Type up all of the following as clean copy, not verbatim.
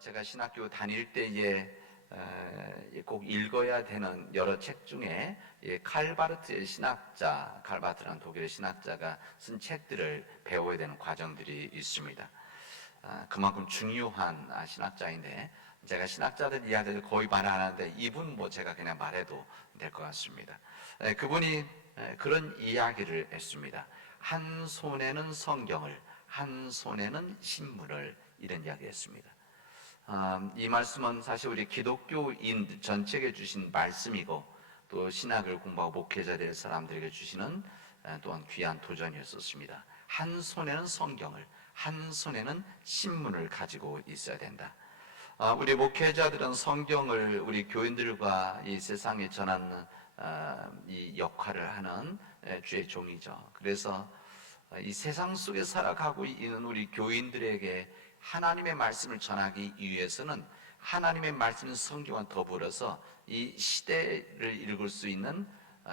제가 신학교 다닐 때에 꼭 읽어야 되는 여러 책 중에 칼바르트의 신학자, 칼바르트라는 독일의 신학자가 쓴 책들을 배워야 되는 과정들이 있습니다. 그만큼 중요한 신학자인데, 제가 신학자들 이야기를 거의 말 안 하는데 이분 제가 그냥 말해도 될 것 같습니다. 그분이 그런 이야기를 했습니다. 한 손에는 성경을, 한 손에는 신문을, 이런 이야기했습니다. 이 말씀은 사실 우리 기독교인 전체에게 주신 말씀이고, 또 신학을 공부하고 목회자 될 사람들에게 주시는 또한 귀한 도전이었습니다. 한 손에는 성경을, 한 손에는 신문을 가지고 있어야 된다. 우리 목회자들은 성경을 우리 교인들과 이 세상에 전하는 이 역할을 하는 주의 종이죠. 그래서 이 세상 속에 살아가고 있는 우리 교인들에게 하나님의 말씀을 전하기 위해서는 하나님의 말씀 성경과 더불어서 이 시대를 읽을 수 있는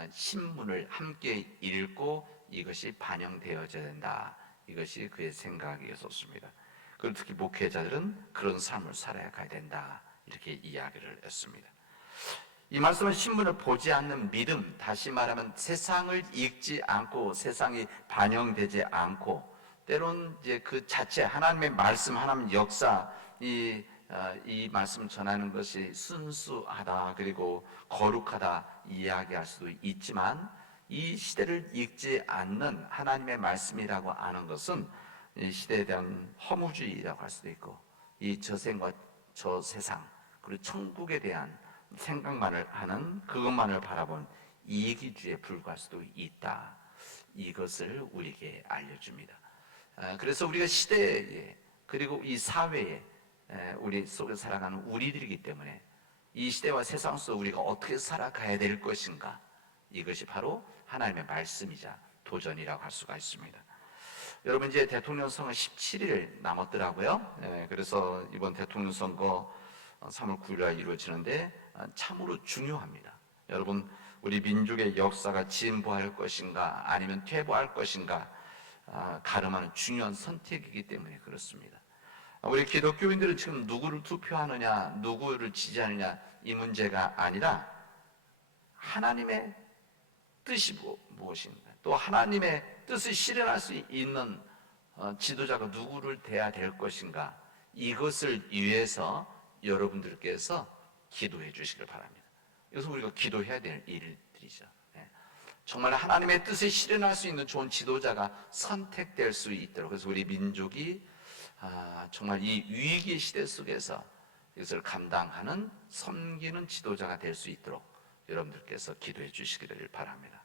신문을 함께 읽고 이것이 반영되어져야 된다. 이것이 그의 생각이었습니다. 그리고 특히 목회자들은 그런 삶을 살아야 된다. 이렇게 이야기를 했습니다. 이 말씀은 신문을 보지 않는 믿음, 다시 말하면 세상을 읽지 않고 세상이 반영되지 않고, 때론 이제 그 자체 하나님의 말씀, 하나님의 역사, 이 말씀을 전하는 것이 순수하다, 그리고 거룩하다 이야기할 수도 있지만, 이 시대를 읽지 않는 하나님의 말씀이라고 하는 것은 이 시대에 대한 허무주의라고 할 수도 있고, 이 저생과 저 세상, 그리고 천국에 대한 생각만을 하는, 그것만을 바라본 이기주의에 불과할 수도 있다. 이것을 우리에게 알려줍니다. 그래서 우리가 시대에, 그리고 이 사회에, 우리 속에 살아가는 우리들이기 때문에 이 시대와 세상 속 우리가 어떻게 살아가야 될 것인가, 이것이 바로 하나님의 말씀이자 도전이라고 할 수가 있습니다. 여러분, 이제 대통령 선거 17일 남았더라고요. 그래서 이번 대통령 선거 3월 9일에 이루어지는데 참으로 중요합니다. 여러분, 우리 민족의 역사가 진보할 것인가 아니면 퇴보할 것인가 가름하는 중요한 선택이기 때문에 그렇습니다. 우리 기독교인들은 지금 누구를 투표하느냐, 누구를 지지하느냐, 이 문제가 아니라 하나님의 뜻이 무엇인가, 또 하나님의 뜻을 실현할 수 있는 지도자가 누구를 돼야 될 것인가, 이것을 위해서 여러분들께서 기도해 주시길 바랍니다. 이것은 우리가 기도해야 될 일들이죠. 정말 하나님의 뜻을 실현할 수 있는 좋은 지도자가 선택될 수 있도록, 그래서 우리 민족이 정말 이 위기 시대 속에서 이것을 감당하는, 섬기는 지도자가 될 수 있도록 여러분들께서 기도해 주시기를 바랍니다.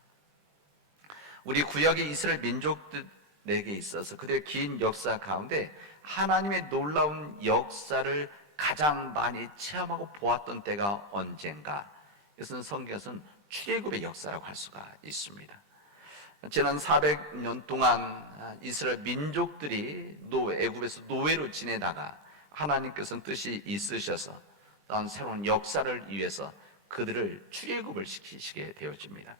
우리 구약의 이스라엘 민족들에게 있어서 그들의 긴 역사 가운데 하나님의 놀라운 역사를 가장 많이 체험하고 보았던 때가 언젠가? 이것은 성경에서는 출애굽의 역사라고 할 수가 있습니다. 지난 400년 동안 이스라엘 민족들이 애굽에서 노예로 지내다가 하나님께서는 뜻이 있으셔서 다음 새로운 역사를 위해서 그들을 출애굽을 시키시게 되어집니다.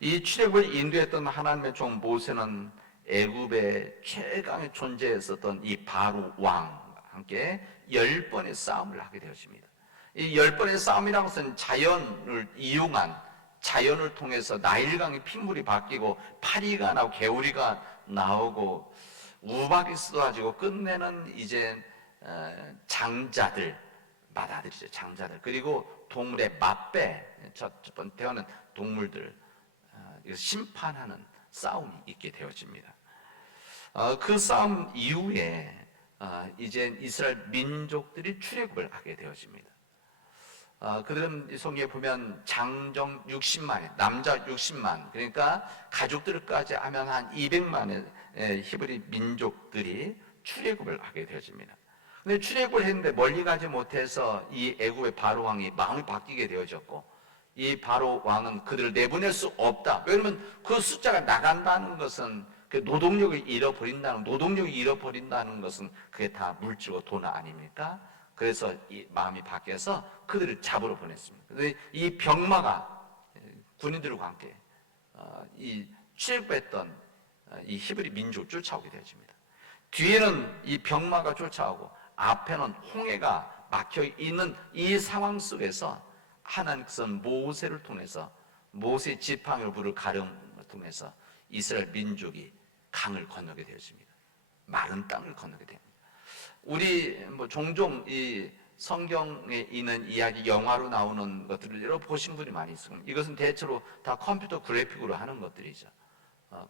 이 출애굽을 인도했던 하나님의 종 모세는 애굽의 최강의 존재였었던 이 바로 왕과 함께 10번의 싸움을 하게 되어집니다. 이 10번의 싸움이라는 것은 자연을 이용한, 자연을 통해서 나일강의 핏물이 바뀌고 파리가 나오고 개우리가 나오고 우박이 쏟아지고 끝내는 이제 장자들, 마다들이죠. 장자들, 그리고 동물의 맛배, 첫 번째 태어난 동물들, 심판하는 싸움이 있게 되어집니다. 그 싸움 이후에 이제 이스라엘 민족들이 출애굽을 하게 되어집니다. 그들은 성경에 보면 장정 60만, 남자 60만, 그러니까 가족들까지 하면 한 200만의 히브리 민족들이 출애굽을 하게 되어집니다. 근데 출애굽을 했는데 멀리 가지 못해서 이 애굽의 바로 왕이 마음이 바뀌게 되어졌고, 이 바로 왕은 그들을 내보낼 수 없다. 왜냐하면 그 숫자가 나간다는 것은 그 노동력을 잃어버린다는 것은 그게 다 물질과 돈 아닙니까? 그래서 이 마음이 바뀌어서 그들을 잡으러 보냈습니다. 그런데 이 병마가 군인들과 함께 이 출애굽했던 이 히브리 민족을 쫓아오게 되어집니다. 뒤에는 이 병마가 쫓아오고 앞에는 홍해가 막혀 있는 이 상황 속에서 하나님께서는 모세를 통해서 모세 지팡이로 물을 가름을 통해서 이스라엘 민족이 강을 건너게 되었습니다. 마른 땅을 건너게 됩니다. 우리 종종 이 성경에 있는 이야기 영화로 나오는 것들을 여러 보신 분이 많이 있습니다. 이것은 대체로 다 컴퓨터 그래픽으로 하는 것들이죠.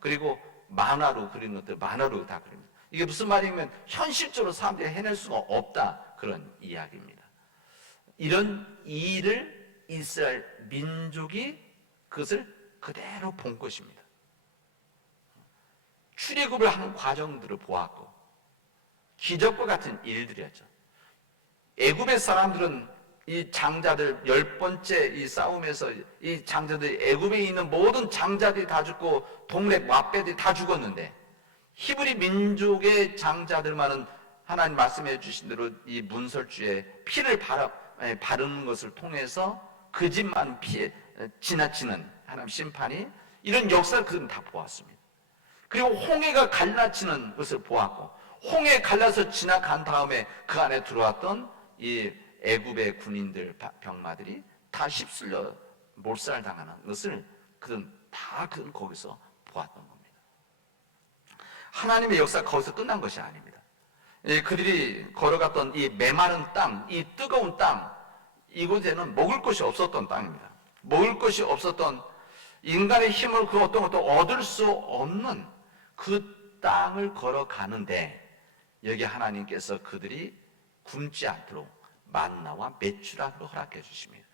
그리고 만화로 그리는 것들 만화로 다 그립니다. 이게 무슨 말이냐면 현실적으로 사람들이 해낼 수가 없다, 그런 이야기입니다. 이런 일을 이스라엘 민족이 그것을 그대로 본 것입니다. 출애굽을 하는 과정들을 보았고 기적과 같은 일들이었죠. 애굽의 사람들은 이 장자들 10번째 이 싸움에서 이 장자들, 애굽에 있는 모든 장자들이 다 죽고 동네 맏배들이 다 죽었는데 히브리 민족의 장자들만은 하나님 말씀해 주신 대로 이 문설주에 피를 바르는 것을 통해서 그 집만 피해 지나치는 하나님 심판이, 이런 역사를 그들은 다 보았습니다. 그리고 홍해가 갈라치는 것을 보았고, 홍해 갈라서 지나간 다음에 그 안에 들어왔던 이 애굽의 군인들, 병마들이 다 휩쓸려 몰살당하는 것을 그들은 다 거기서 보았던 겁니다. 하나님의 역사가 거기서 끝난 것이 아닙니다. 그들이 걸어갔던 이 메마른 땅, 이 뜨거운 땅, 이곳에는 먹을 것이 없었던 땅입니다. 먹을 것이 없었던, 인간의 힘을 그 어떤 것도 얻을 수 없는 그 땅을 걸어가는데, 여기 하나님께서 그들이 굶지 않도록 만나와 메추라기로 허락해 주십니다.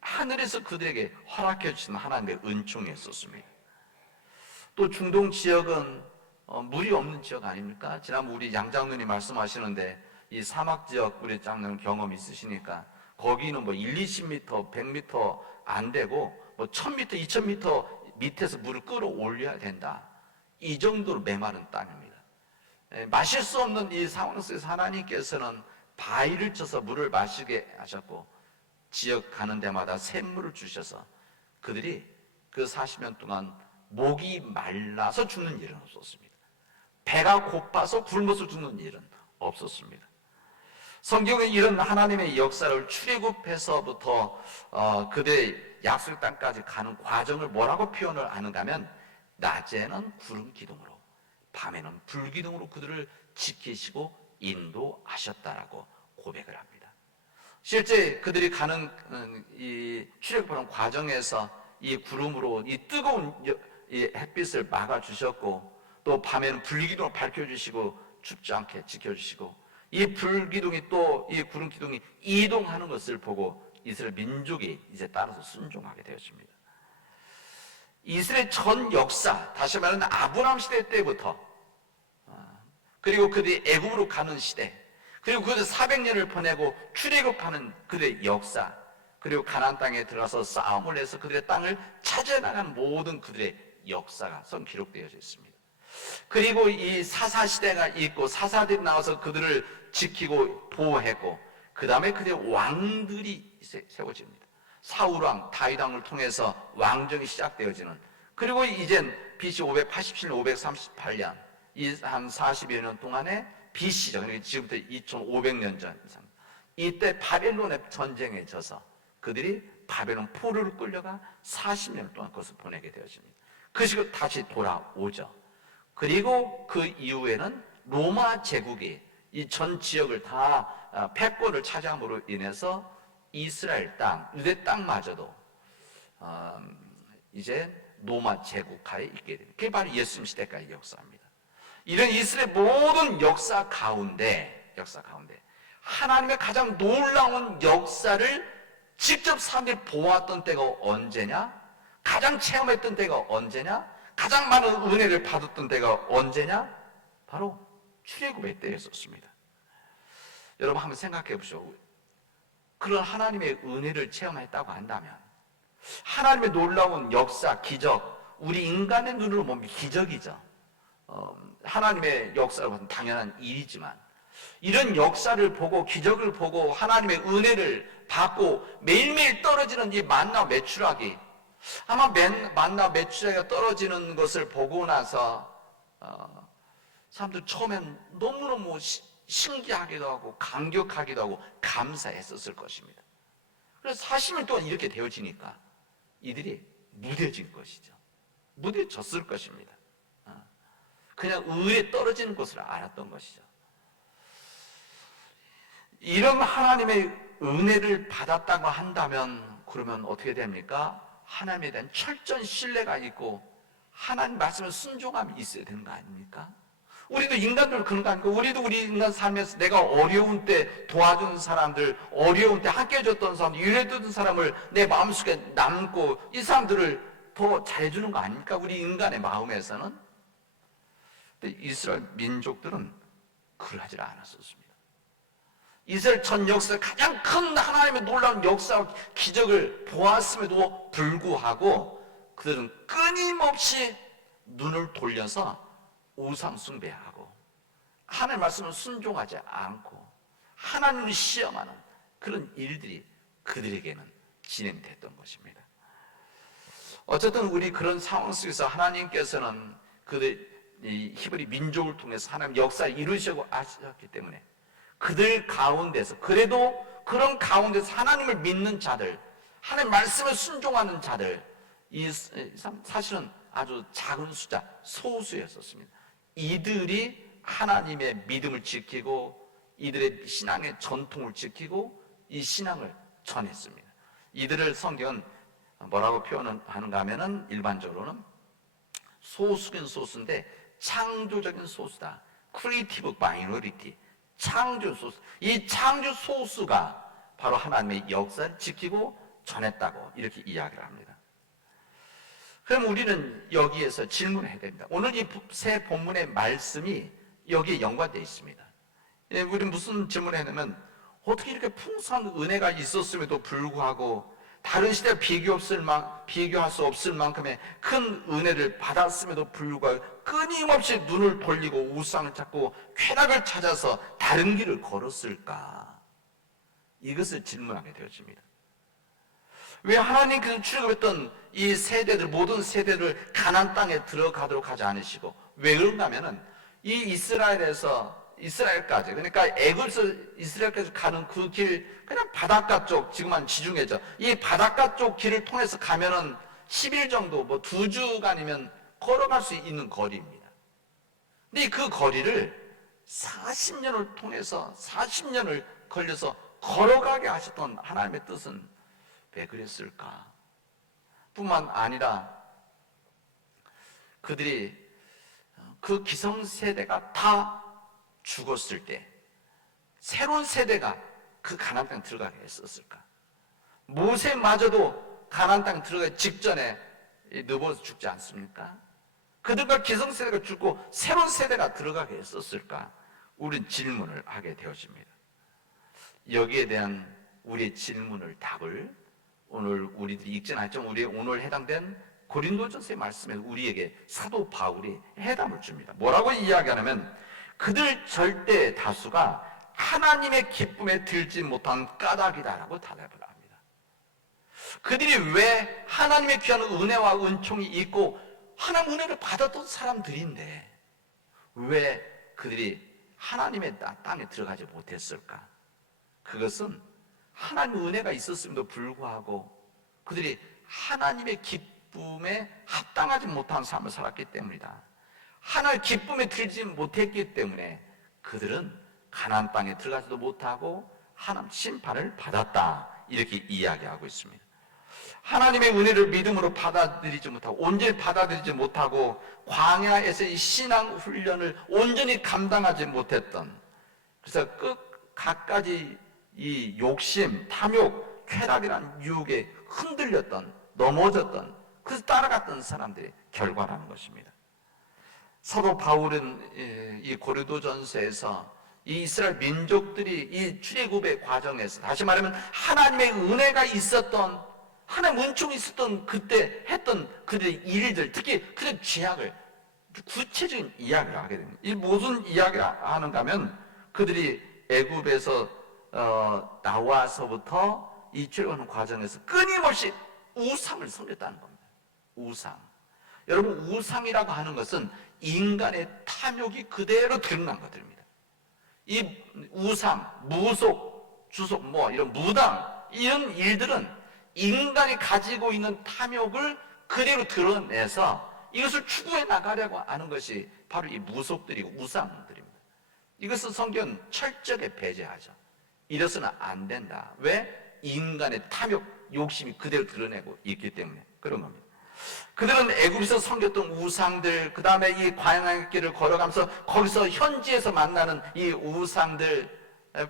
하늘에서 그들에게 허락해 주신 하나님의 은총이었습니다. 또 중동 지역은 물이 없는 지역 아닙니까? 지난번 우리 양장로님 말씀하시는데 이 사막 지역 우리 장로님 경험 있으시니까 거기는 1, 20m, 100m 안 되고 1000m, 2000m 밑에서 물을 끌어올려야 된다. 이 정도로 메마른 땅입니다. 마실 수 없는 이 상황 속에서 하나님께서는 바위를 쳐서 물을 마시게 하셨고, 지역 가는 데마다 샘물을 주셔서 그들이 그 40년 동안 목이 말라서 죽는 일은 없었습니다. 배가 고파서 굶어서 죽는 일은 없었습니다. 성경에 이런 하나님의 역사를 출애굽해서부터 그들의 약속 땅까지 가는 과정을 뭐라고 표현을 하는가 하면, 낮에는 구름 기둥으로, 밤에는 불 기둥으로 그들을 지키시고 인도하셨다라고 고백을 합니다. 실제 그들이 가는 이 출애굽하는 과정에서 이 구름으로 이 뜨거운 이 햇빛을 막아주셨고, 또 밤에는 불기둥을 밝혀주시고 춥지 않게 지켜주시고, 이 불기둥이 또 이 구름 기둥이 이동하는 것을 보고 이스라엘 민족이 이제 따라서 순종하게 되었습니다. 이스라엘 전 역사, 다시 말하면 아브라함 시대 때부터, 그리고 그들이 애굽으로 가는 시대, 그리고 그들 400년을 보내고 출애굽하는 그들의 역사, 그리고 가나안 땅에 들어가서 싸움을 해서 그들의 땅을 차지해나가는 모든 그들의 역사가 선 기록되어져 있습니다. 그리고 이 사사 시대가 있고 사사들이 나와서 그들을 지키고 보호했고, 그 다음에 그들의 왕들이 세워집니다. 사울왕, 다윗왕을 통해서 왕정이 시작되어지는, 그리고 이젠 BC 587년, 538년 이 한 40여 년 동안에 BC죠. 그러니까 지금부터 2500년 전 이상, 이때 바벨론의 전쟁에 져서 그들이 바벨론 포로를 끌려가 40년 동안 그것을 보내게 되어집니다. 그리고 다시 돌아오죠. 그리고 그 이후에는 로마 제국이 이 전 지역을 다 패권을 차지함으로 인해서 이스라엘 땅, 유대 땅마저도 이제 로마 제국하에 있게 됩니다. 그게 바로 예수님 시대까지 역사입니다. 이런 이스라엘 모든 역사 가운데 하나님의 가장 놀라운 역사를 직접 사람들이 보았던 때가 언제냐? 가장 체험했던 때가 언제냐? 가장 많은 은혜를 받았던 때가 언제냐? 바로 출애굽의 때였었습니다. 여러분 한번 생각해 보시오. 그런 하나님의 은혜를 체험했다고 한다면, 하나님의 놀라운 역사, 기적, 우리 인간의 눈으로 보면 기적이죠. 하나님의 역사를 보면 당연한 일이지만, 이런 역사를 보고 기적을 보고 하나님의 은혜를 받고 매일매일 떨어지는 이 만나 메추라기, 아마 만나 메추라기가 떨어지는 것을 보고 나서 사람들 처음엔 너무너무 신기하기도 하고 감격하기도 하고 감사했었을 것입니다. 그래서 40년 동안 이렇게 되어지니까 이들이 무뎌진 것이죠. 무뎌졌을 것입니다. 그냥 의에 떨어지는 것을 알았던 것이죠. 이런 하나님의 은혜를 받았다고 한다면 그러면 어떻게 됩니까? 하나님에 대한 철저한 신뢰가 있고 하나님 말씀에 순종함이 있어야 되는 거 아닙니까? 우리도 인간들 그런 거 아닙니까? 우리도 우리 인간 삶에서 내가 어려운 때 도와주는 사람들, 어려운 때 함께 해줬던 사람들, 유래되던 사람을 내 마음속에 남고 이 사람들을 더 잘해주는 거 아닙니까? 우리 인간의 마음에서는. 근데 이스라엘 민족들은 그러하지 않았었습니다. 이스라엘 전 역사에 가장 큰 하나님의 놀라운 역사와 기적을 보았음에도 불구하고 그들은 끊임없이 눈을 돌려서 우상 숭배하고 하나님의 말씀을 순종하지 않고 하나님을 시험하는 그런 일들이 그들에게는 진행됐던 것입니다. 어쨌든 우리 그런 상황 속에서 하나님께서는 이 히브리 민족을 통해서 하나님 역사를 이루시려고 하셨기 때문에 그들 가운데서 그래도 그런 가운데서 하나님을 믿는 자들, 하나님 말씀을 순종하는 자들, 이 사실은 아주 작은 숫자, 소수였었습니다. 이들이 하나님의 믿음을 지키고 이들의 신앙의 전통을 지키고 이 신앙을 전했습니다. 이들을 성경은 뭐라고 표현하는가 하면은 일반적으로는 소수긴 소수인데 창조적인 소수다. 크리에이티브 마이너리티. 창조 소수. 이 창조 소수가 바로 하나님의 역사를 지키고 전했다고 이렇게 이야기를 합니다. 그럼 우리는 여기에서 질문을 해야 됩니다. 오늘 이 새 본문의 말씀이 여기에 연관되어 있습니다. 우리는 무슨 질문을 했냐면 어떻게 이렇게 풍성한 은혜가 있었음에도 불구하고 다른 시대와 비교할 수 없을 만큼의 큰 은혜를 받았음에도 불구하고 끊임없이 눈을 돌리고 우상을 찾고 쾌락을 찾아서 다른 길을 걸었을까? 이것을 질문하게 되어집니다. 왜 하나님께서 출애굽했던 이 세대들, 모든 세대를 가나안 땅에 들어가도록 하지 않으시고 왜 그런가 하면은 이 이스라엘까지, 그러니까 애굽에서 이스라엘까지 가는 그 길, 그냥 바닷가 쪽, 지금은 지중해죠. 이 바닷가 쪽 길을 통해서 가면은 10일 정도, 2주간이면 걸어갈 수 있는 거리입니다. 근데 그 거리를 40년을 걸려서 걸어가게 하셨던 하나님의 뜻은 왜 그랬을까? 뿐만 아니라 그들이 그 기성세대가 다 죽었을 때 새로운 세대가 그 가나안 땅에 들어가게 했었을까? 모세마저도 가나안 땅에 들어가기 직전에 누워서 죽지 않습니까? 그들과 기성세대가 죽고 새로운 세대가 들어가게 했었을까? 우리는 질문을 하게 되어집니다. 여기에 대한 우리의 답을 오늘 우리들이 읽지는 않지만 우리의 오늘 해당된 고린도전서의 말씀에 우리에게 사도 바울이 해답을 줍니다. 뭐라고 이야기하냐면 그들 절대 다수가 하나님의 기쁨에 들지 못한 까닭이다라고 대답을 합니다. 그들이 왜 하나님의 귀한 은혜와 은총이 있고 하나님 은혜를 받았던 사람들인데 왜 그들이 하나님의 땅에 들어가지 못했을까? 그것은 하나님의 은혜가 있었음에도 불구하고 그들이 하나님의 기쁨에 합당하지 못한 삶을 살았기 때문이다. 하나님의 기쁨에 들지 못했기 때문에 그들은 가나안 땅에 들어가지도 못하고 하나님 심판을 받았다. 이렇게 이야기하고 있습니다. 하나님의 은혜를 믿음으로 받아들이지 못하고 온전히 받아들이지 못하고 광야에서의 신앙 훈련을 온전히 감당하지 못했던, 그래서 갖가지 이 욕심, 탐욕, 쾌락이라는 유혹에 흔들렸던, 넘어졌던, 그래서 따라갔던 사람들의 결과라는 것입니다. 사도 바울은 이 고린도전서에서 이 이스라엘 민족들이 이 출애굽의 과정에서, 다시 말하면 하나님의 은혜가 있었던, 하나님 은총이 있었던 그때 했던 그들의 일들, 특히 그들의 죄악을 구체적인 이야기를 하게 됩니다. 이 무슨 이야기를 하는가 하면 그들이 애굽에서 나와서부터 이 출애굽하는 과정에서 끊임없이 우상을 섬겼다는 겁니다. 우상. 여러분, 우상이라고 하는 것은 인간의 탐욕이 그대로 드러난 것들입니다. 이 우상, 무속, 주속, 이런 무당, 이런 일들은 인간이 가지고 있는 탐욕을 그대로 드러내서 이것을 추구해 나가려고 하는 것이 바로 이 무속들이고 우상들입니다. 이것은 성경은 철저하게 배제하죠. 이래서는 안 된다. 왜? 인간의 탐욕, 욕심이 그대로 드러내고 있기 때문에 그런 겁니다. 그들은 애굽에서 섬겼던 우상들, 그 다음에 이 광야의 길을 걸어가면서 거기서 현지에서 만나는 이 우상들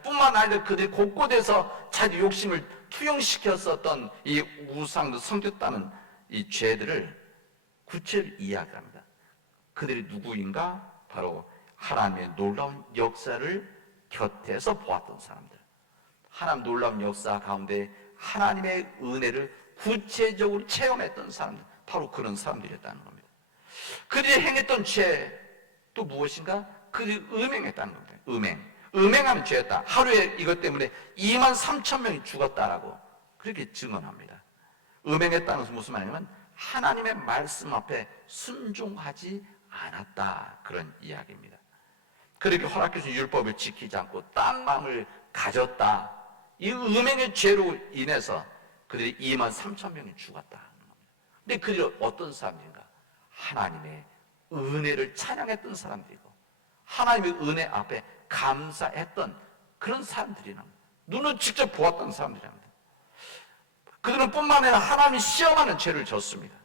뿐만 아니라 그들이 곳곳에서 자기 욕심을 투영시켰었던 이 우상도 섬겼다는 이 죄들을 구체를 이야기합니다. 그들이 누구인가? 바로 하나님의 놀라운 역사를 곁에서 보았던 사람들. 하나님 놀라운 역사 가운데 하나님의 은혜를 구체적으로 체험했던 사람들, 바로 그런 사람들이었다는 겁니다. 그들이 행했던 죄 또 무엇인가? 그들이 음행했다는 겁니다. 음행하는 죄였다. 하루에 이것 때문에 23,000명이 죽었다라고 그렇게 증언합니다. 음행했다는 것은 무슨 말이냐면 하나님의 말씀 앞에 순종하지 않았다, 그런 이야기입니다. 그렇게 허락해 준 율법을 지키지 않고 딴 마음을 가졌다. 이 음행의 죄로 인해서 그들이 23,000명이 죽었다. 근데 그들이 어떤 사람들인가? 하나님의 은혜를 찬양했던 사람들이고 하나님의 은혜 앞에 감사했던 그런 사람들이란 말이에요. 눈을 직접 보았던 사람들이랍니다. 그들은 뿐만 아니라 하나님이 시험하는 죄를 졌습니다.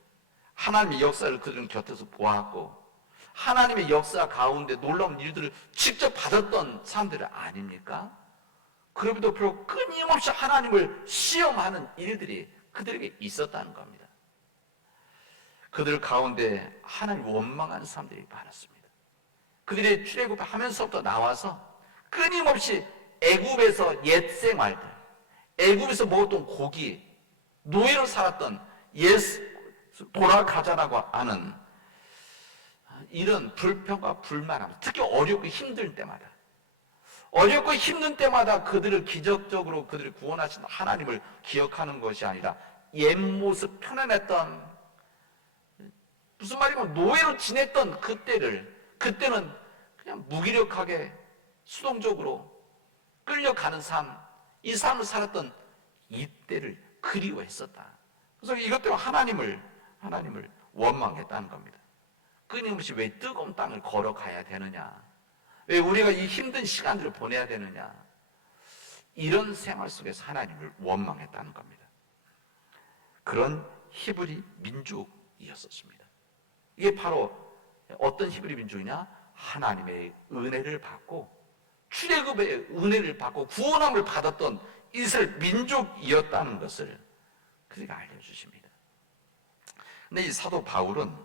하나님의 역사를 그들은 곁에서 보았고 하나님의 역사 가운데 놀라운 일들을 직접 받았던 사람들 아닙니까? 그럼에도 불구하고 끊임없이 하나님을 시험하는 일들이 그들에게 있었다는 겁니다. 그들 가운데 하나님 원망하는 사람들이 많았습니다. 그들이 출애굽하면서부터 나와서 끊임없이 애굽에서 옛 생활들, 애굽에서 먹었던 고기, 노예로 살았던 돌아가자라고 하는 이런 불평과 불만함, 특히 어렵고 힘들 때마다, 어렵고 힘든 때마다 그들을 기적적으로 그들을 구원하신 하나님을 기억하는 것이 아니라 옛 모습 편안했던, 무슨 말이면 노예로 지냈던 그때는 그냥 무기력하게 수동적으로 끌려가는 삶, 이 삶을 살았던 이때를 그리워했었다. 그래서 이것 때문에 하나님을 원망했다는 겁니다. 끊임없이 왜 뜨거운 땅을 걸어가야 되느냐? 왜 우리가 이 힘든 시간들을 보내야 되느냐? 이런 생활 속에서 하나님을 원망했다는 겁니다. 그런 히브리 민족이었었습니다. 이게 바로 어떤 히브리 민족이냐? 하나님의 은혜를 받고 출애굽의 은혜를 받고 구원함을 받았던 이스라엘 민족이었다는 것을 그들이 알려주십니다. 근데 이 사도 바울은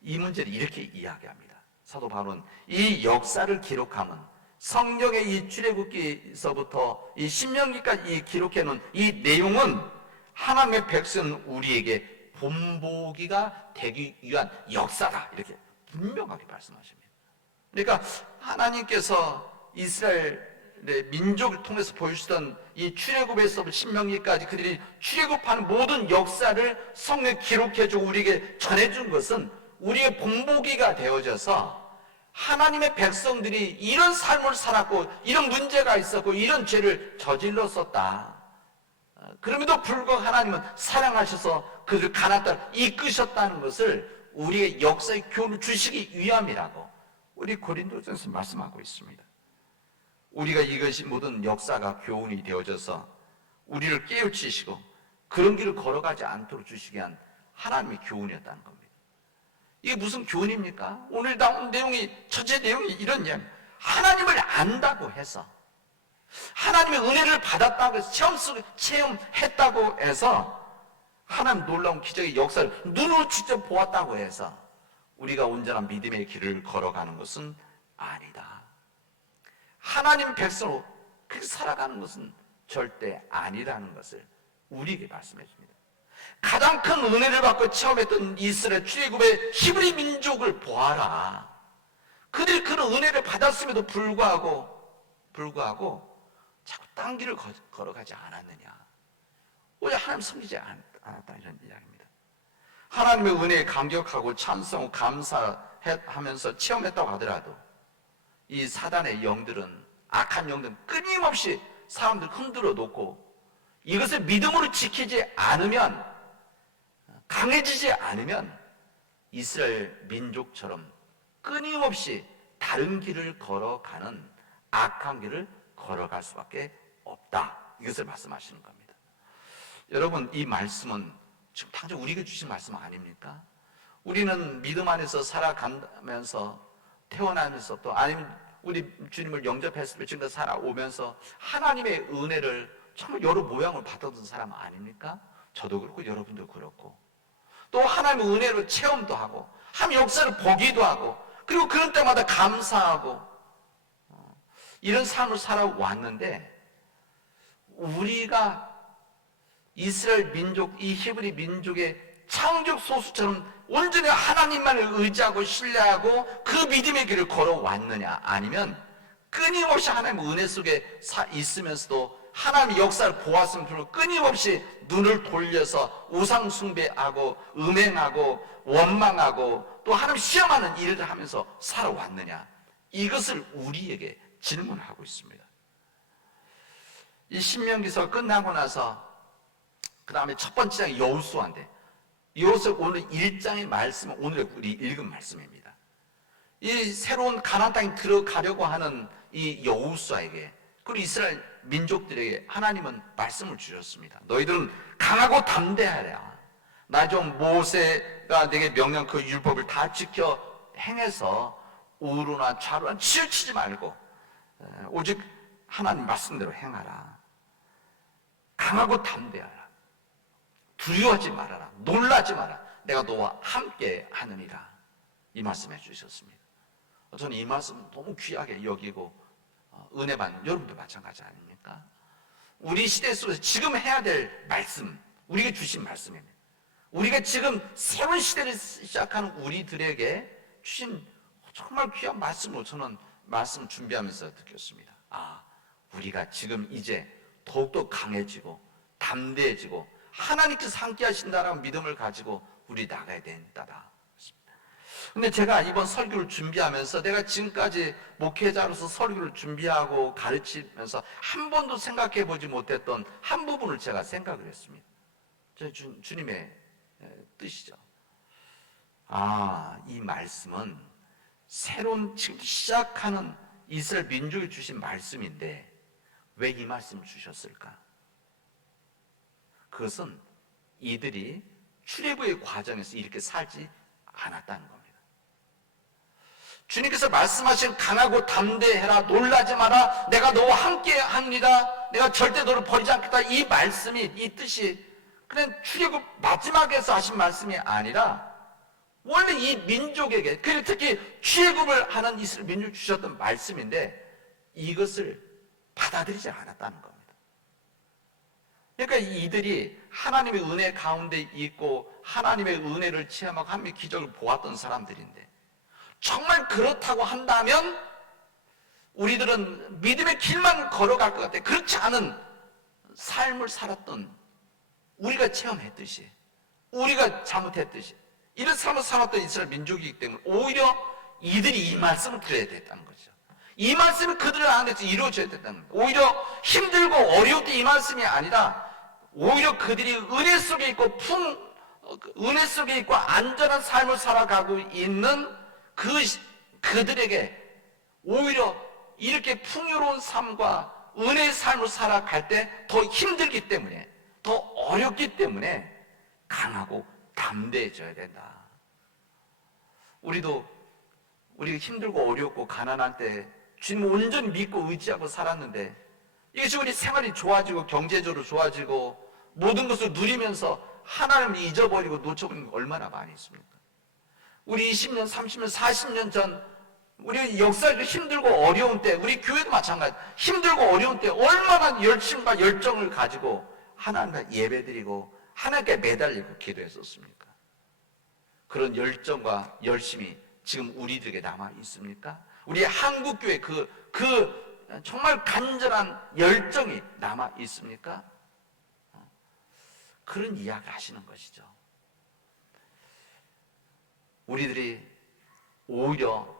이 문제를 이렇게 이야기합니다. 사도 바울은 이 역사를 기록하면 성경의 이 출애굽기서부터 이 신명기까지 이 기록해 놓은 이 내용은 하나님의 백성 우리에게 본보기가 되기 위한 역사다, 이렇게 분명하게 말씀하십니다. 그러니까 하나님께서 이스라엘의 민족을 통해서 보여주시던 이 출애굽에서부터 신명기까지 그들이 출애굽하는 모든 역사를 성경에 기록해주고 우리에게 전해준 것은 우리의 본보기가 되어져서 하나님의 백성들이 이런 삶을 살았고 이런 문제가 있었고 이런 죄를 저질렀었다. 그럼에도 불구하고 하나님은 사랑하셔서 그들을 가나안 땅으로 이끄셨다는 것을 우리의 역사의 교훈을 주시기 위함이라고 우리 고린도전서 말씀하고 있습니다. 우리가 이것이 모든 역사가 교훈이 되어져서 우리를 깨우치시고 그런 길을 걸어가지 않도록 주시기 위한 하나님의 교훈이었다는 겁니다. 이게 무슨 교훈입니까? 오늘 나온 내용이, 전체 내용이 이런 이야기. 하나님을 안다고 해서, 하나님의 은혜를 받았다고 해서, 체험했다고 해서, 하나님 놀라운 기적의 역사를 눈으로 직접 보았다고 해서 우리가 온전한 믿음의 길을 걸어가는 것은 아니다. 하나님 백성으로 그렇게 살아가는 것은 절대 아니라는 것을 우리에게 말씀해 줍니다. 가장 큰 은혜를 받고 체험했던 이스라엘 출애굽의 히브리 민족을 보아라. 그들이 그런 은혜를 받았음에도 불구하고 자꾸 딴 길을 걸어가지 않았느냐. 왜 하나님 섬기지 않았다, 이런 이야기입니다. 하나님의 은혜에 감격하고 찬송하고 감사하면서 체험했다고 하더라도 이 사단의 영들은 악한 영들 끊임없이 사람들 흔들어 놓고 이것을 믿음으로 지키지 않으면, 강해지지 않으면 이스라엘 민족처럼 끊임없이 다른 길을 걸어가는 악한 길을 걸어갈 수밖에 없다. 이것을 말씀하시는 겁니다. 여러분, 이 말씀은 지금 당장 우리에게 주신 말씀 아닙니까? 우리는 믿음 안에서 살아가면서, 태어나면서 또 아니면 우리 주님을 영접했을 때 지금까지 살아오면서 하나님의 은혜를 정말 여러 모양을 받았던 사람 아닙니까? 저도 그렇고 여러분도 그렇고, 또 하나님의 은혜로 체험도 하고 하나님의 역사를 보기도 하고, 그리고 그런 때마다 감사하고, 이런 삶을 살아왔는데, 우리가 이스라엘 민족, 이 히브리 민족의 창조 소수처럼 온전히 하나님만을 의지하고 신뢰하고 그 믿음의 길을 걸어왔느냐, 아니면 끊임없이 하나님의 은혜 속에 있으면서도 하나님의 역사를 보았으면 불구하고 끊임없이 눈을 돌려서 우상 숭배하고 음행하고 원망하고 또 하나님 시험하는 일을 하면서 살아왔느냐, 이것을 우리에게 질문하고 있습니다. 이 신명기서가 끝나고 나서 그 다음에 첫 번째 장이 여호수아인데, 여호수아 오늘 1장의 말씀은 오늘 우리 읽은 말씀입니다. 이 새로운 가나안 땅에 들어가려고 하는 이 여호수아에게, 그리고 이스라엘 민족들에게 하나님은 말씀을 주셨습니다. 너희들은 강하고 담대하라. 나 좀 모세가 내게 명령 그 율법을 다 지켜 행해서 우루나 좌루나 치우치지 말고 오직 하나님 말씀대로 행하라. 강하고 담대하라. 두려워하지 말아라. 놀라지 마라. 내가 너와 함께 하느니라. 이 말씀 해주셨습니다. 저는 이 말씀 너무 귀하게 여기고 은혜 받는 여러분도 마찬가지 아닙니까? 우리 시대 속에서 지금 해야 될 말씀, 우리에게 주신 말씀입니다. 우리가 지금 새로운 시대를 시작하는 우리들에게 주신 정말 귀한 말씀으로 저는 말씀 준비하면서 느꼈습니다. 아, 우리가 지금 이제 더욱더 강해지고 담대해지고 하나님께서 함께 하신다라는 믿음을 가지고 우리 나가야 된다다. 근데 제가 이번 설교를 준비하면서 내가 지금까지 목회자로서 설교를 준비하고 가르치면서 한 번도 생각해 보지 못했던 한 부분을 제가 생각을 했습니다. 주님의 뜻이죠. 아, 이 말씀은 새로운 지금 시작하는 이스라엘 민족이 주신 말씀인데 왜 이 말씀을 주셨을까? 그것은 이들이 출애굽의 과정에서 이렇게 살지 않았다는 겁니다. 주님께서 말씀하신 강하고 담대해라, 놀라지 마라, 내가 너와 함께 합니다, 내가 절대 너를 버리지 않겠다, 이 말씀이, 이 뜻이 그냥 출애굽 마지막에서 하신 말씀이 아니라 원래 이 민족에게, 그리고 특히 출애굽을 하는 이스라엘 민족 주셨던 말씀인데 이것을 받아들이지 않았다는 겁니다. 그러니까 이들이 하나님의 은혜 가운데 있고 하나님의 은혜를 체험하고 하나님의 기적을 보았던 사람들인데, 정말 그렇다고 한다면 우리들은 믿음의 길만 걸어갈 것 같아. 그렇지 않은 삶을 살았던, 우리가 체험했듯이, 우리가 잘못했듯이 이런 삶을 살았던 이스라엘 민족이기 때문에 오히려 이들이 이 말씀을 들어야 됐다는 거죠. 이 말씀이 그들 안에서 이루어져야 됐다는 거예요. 오히려 힘들고 어려울 때 이 말씀이 아니라 오히려 그들이 은혜 속에 있고 은혜 속에 있고 안전한 삶을 살아가고 있는 그들에게 오히려 이렇게 풍요로운 삶과 은혜의 삶을 살아갈 때 더 힘들기 때문에, 더 어렵기 때문에 강하고 담대해져야 된다. 우리가 힘들고 어렵고 가난할 때 주님을 온전히 믿고 의지하고 살았는데 이것이 우리 생활이 좋아지고 경제적으로 좋아지고 모든 것을 누리면서 하나님을 잊어버리고 놓쳐버리는 게 얼마나 많이 있습니까? 우리 20년, 30년, 40년 전 우리 역사에도 힘들고 어려운 때, 우리 교회도 마찬가지, 힘들고 어려운 때 얼마나 열심과 열정을 가지고 하나님께 예배드리고 하나님께 매달리고 기도했었습니까? 그런 열정과 열심이 지금 우리들에게 남아 있습니까? 우리 한국교회 그 정말 간절한 열정이 남아 있습니까? 그런 이야기를 하시는 것이죠. 우리들이 오히려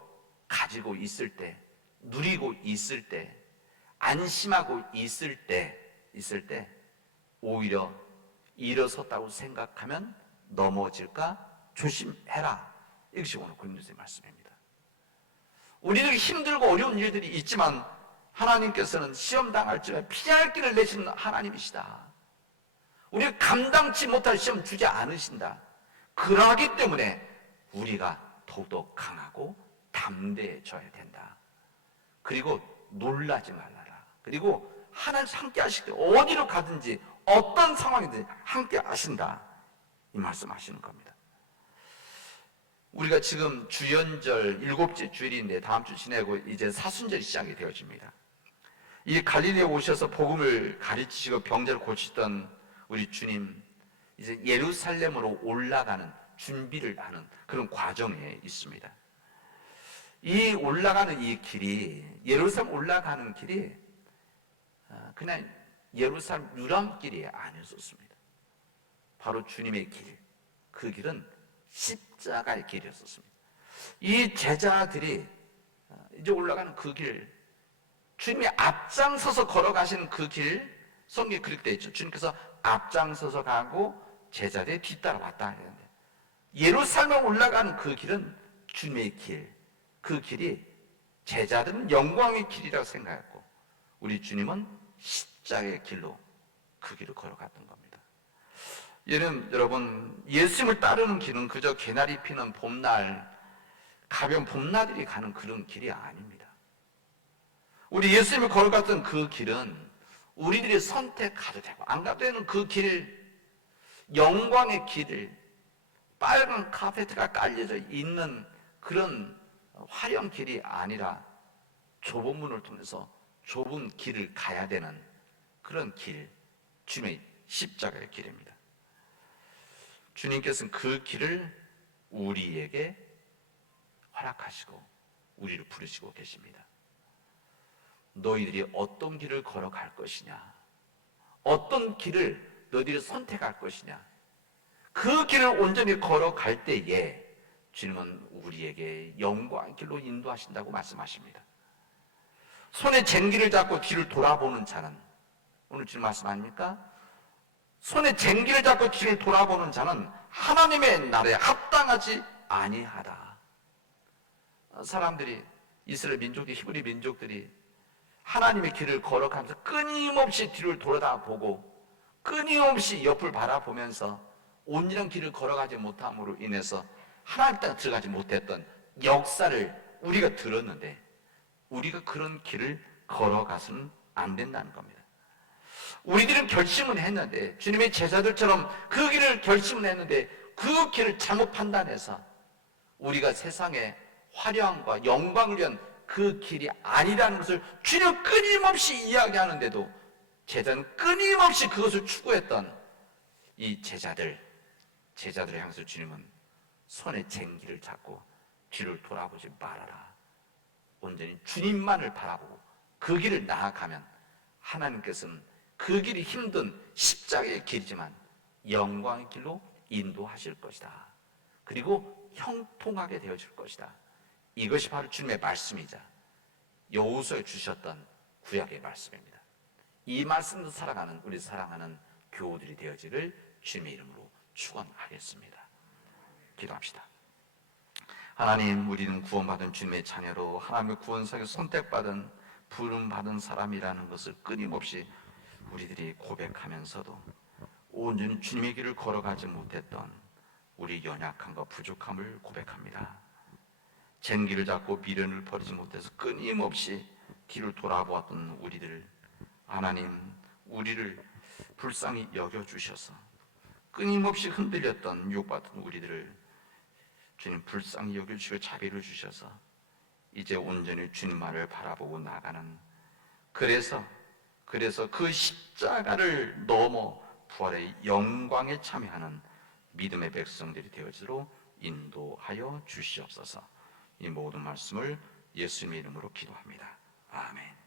가지고 있을 때, 누리고 있을 때 안심하고 있을 때 오히려 일어섰다고 생각하면 넘어질까 조심해라. 이것이 오늘 고린도서의 말씀입니다. 우리들이 힘들고 어려운 일들이 있지만 하나님께서는 시험 당할지라 피할 길을 내시는 하나님이시다. 우리가 감당치 못할 시험 주지 않으신다. 그러하기 때문에 우리가 더욱더 강하고 담대해져야 된다. 그리고 놀라지 말라라. 그리고 하나님 함께 하실 때 어디로 가든지 어떤 상황이든지 함께 하신다. 이 말씀하시는 겁니다. 우리가 지금 주연절 7째 주일인데 다음 주 지내고 이제 사순절이 시작이 되어집니다. 이 갈릴리에 오셔서 복음을 가르치시고 병자를 고치던 우리 주님, 이제 예루살렘으로 올라가는 준비를 하는 그런 과정에 있습니다. 이 올라가는 이 길이, 예루살렘 올라가는 길이 그냥 예루살렘 유람길이 아니었습니다. 바로 주님의 길, 그 길은 십자가의 길이었습니다. 이 제자들이 이제 올라가는 그 길, 주님이 앞장서서 걸어가시는 그 길, 성경에 그렇게 되어 있죠. 주님께서 앞장서서 가고 제자들이 뒤따라 왔다 하는데, 예루살렘 올라가는 그 길은 주님의 길, 그 길이 제자들은 영광의 길이라고 생각했고 우리 주님은 십자가의 길로 그 길을 걸어갔던 겁니다. 여러분, 예수님을 따르는 길은 그저 개나리 피는 봄날, 가벼운 봄나들이 가는 그런 길이 아닙니다. 우리 예수님이 걸어갔던 그 길은 우리들이 선택가도 되고 안 가도 되는 그 길, 영광의 길을, 빨간 카페트가 깔려져 있는 그런 화려한 길이 아니라 좁은 문을 통해서 좁은 길을 가야 되는 그런 길, 주님의 십자가의 길입니다. 주님께서는 그 길을 우리에게 허락하시고 우리를 부르시고 계십니다. 너희들이 어떤 길을 걸어갈 것이냐, 어떤 길을 너희들이 선택할 것이냐, 그 길을 온전히 걸어갈 때에 주님은 우리에게 영광의 길로 인도하신다고 말씀하십니다. 손에 쟁기를 잡고 뒤를 돌아보는 자는, 오늘 주님 말씀 아닙니까? 손에 쟁기를 잡고 뒤를 돌아보는 자는 하나님의 나라에 합당하지 아니하다. 사람들이, 이스라엘 민족이, 히브리 민족들이 하나님의 길을 걸어가면서 끊임없이 뒤를 돌아다보고 끊임없이 옆을 바라보면서 온전한 길을 걸어가지 못함으로 인해서 하나님 땅에 들어가지 못했던 역사를 우리가 들었는데, 우리가 그런 길을 걸어가서는 안 된다는 겁니다. 우리들은 결심은 했는데, 주님의 제자들처럼 그 길을 결심은 했는데 그 길을 잘못 판단해서 우리가 세상의 화려함과 영광을 위한 그 길이 아니라는 것을 주님 끊임없이 이야기하는데도 제자는 끊임없이 그것을 추구했던 이 제자들을 향해서 주님은 손에 쟁기를 잡고 뒤를 돌아보지 말아라. 온전히 주님만을 바라보고 그 길을 나아가면 하나님께서는 그 길이 힘든 십자가의 길이지만 영광의 길로 인도하실 것이다. 그리고 형통하게 되어질 것이다. 이것이 바로 주님의 말씀이자 여호수아에 주셨던 구약의 말씀입니다. 이 말씀도 살아가는 우리 사랑하는 교우들이 되어지를 주님의 이름으로 축원하겠습니다. 기도합시다. 하나님, 우리는 구원받은 주님의 자녀로 하나님의 구원상에 선택받은 부름받은 사람이라는 것을 끊임없이 우리들이 고백하면서도 온전히 주님의 길을 걸어가지 못했던 우리 연약함과 부족함을 고백합니다. 쟁기를 잡고 미련을 버리지 못해서 끊임없이 뒤를 돌아보았던 우리들, 하나님, 우리를 불쌍히 여겨주셔서 끊임없이 흔들렸던 유혹받던 우리들을 주님 불쌍히 여겨주시고 자비를 주셔서 이제 온전히 주님만을 바라보고 나가는, 그래서 그 십자가를 넘어 부활의 영광에 참여하는 믿음의 백성들이 되어지도록 인도하여 주시옵소서. 이 모든 말씀을 예수님의 이름으로 기도합니다. 아멘.